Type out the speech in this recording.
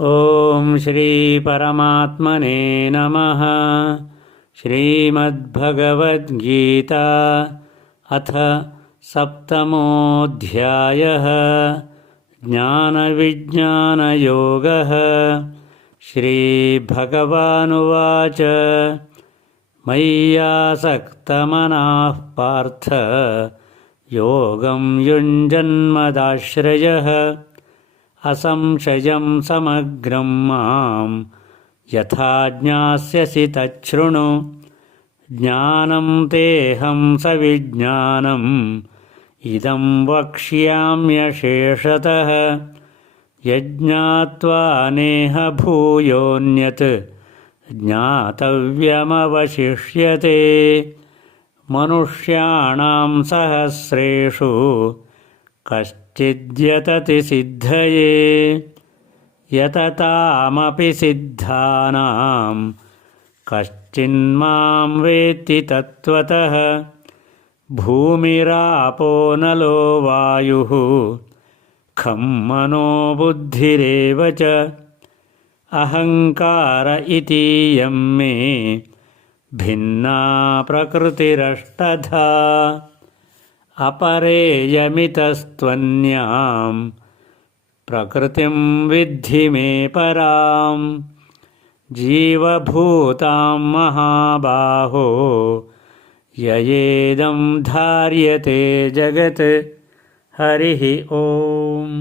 ॐ श्रीपरमात्मने नमः। श्रीमद्भगवद्गीता अथ सप्तमोऽध्यायः। ज्ञानविज्ञानयोगः। श्रीभगवानुवाच। मय्यासक्तमनाः पार्थ। योगं युञ्जन्मदाश्रयः असंशयं समग्रं मां यथा ज्ञास्यसि तच्छृणु। ज्ञानं तेऽहं सविज्ञानम् इदं वक्ष्याम्यशेषतः यज्ञात्वा नेह भूयोऽन्यत् ज्ञातव्यमवशिष्यते। मनुष्याणां सहस्रेषु कश्चिद्यतति सिद्धये। यततामपि सिद्धानां कश्चिन्मां वेत्ति तत्त्वतः। भूमिरापो नलो वायुः। खं मनो बुद्धिरेव च। अहङ्कार इतीयं मे भिन्ना प्रकृतिरष्टधा अपरेयमितस्त्वन्यां प्रकृतिं विद्धि मे परां जीवभूतां महाबाहो ययेदं धार्यते जगत् हरिः ओम्